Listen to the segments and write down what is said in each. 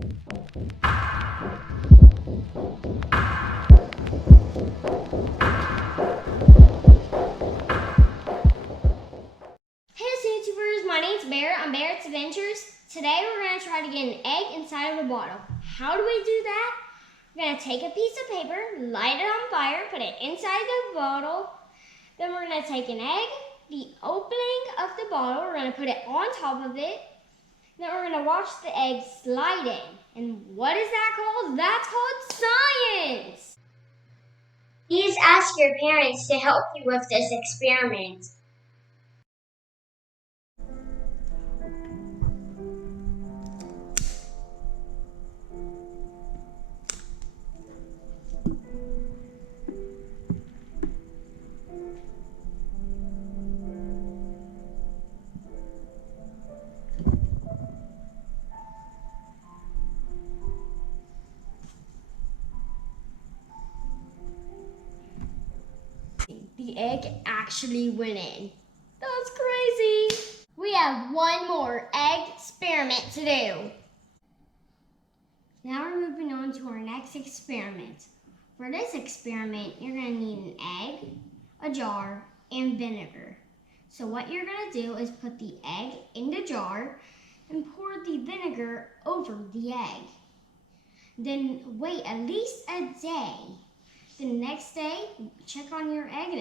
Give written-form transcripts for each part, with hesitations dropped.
YouTubers, my name's Barrett. I'm Barrett's Adventures. Today we're going to try to get an egg inside of a bottle. How do we do that? We're going to take a piece of paper, light it on fire, put it inside the bottle. Then we're going to take an egg, the opening of the bottle, we're going to put it on top of it. Then we're going to watch the egg sliding. And what is that called? That's called science! Please ask your parents to help you with this experiment. The egg actually went in. That's crazy. We have one more egg experiment to do. Now we're moving on to our next experiment. For this experiment, you're going to need an egg, a jar, and vinegar. So what you're going to do is put the egg in the jar and pour the vinegar over the egg. Then wait at least a day. The next day, check on your egg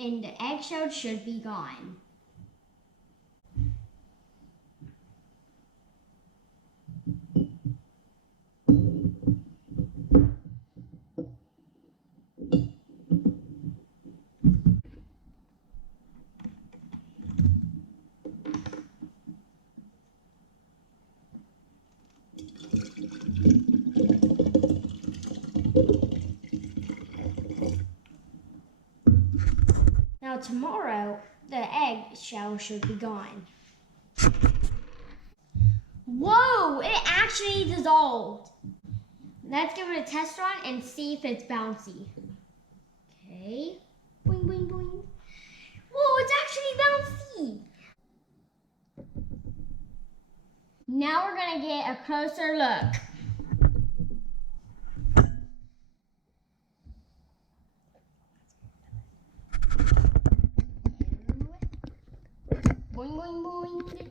and the eggshell should be gone. Now tomorrow, the eggshell should be gone. Whoa, it actually dissolved. Let's give it a test run and see if it's bouncy. Okay, boing, boing, boing. Whoa, it's actually bouncy. Now we're gonna get a closer look. Boing, boing, boing.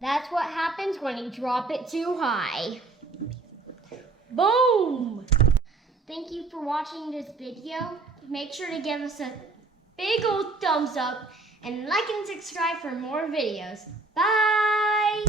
That's what happens when you drop it too high. Boom! Thank you for watching this video. Make sure to give us a big old thumbs up and like and subscribe for more videos. Bye!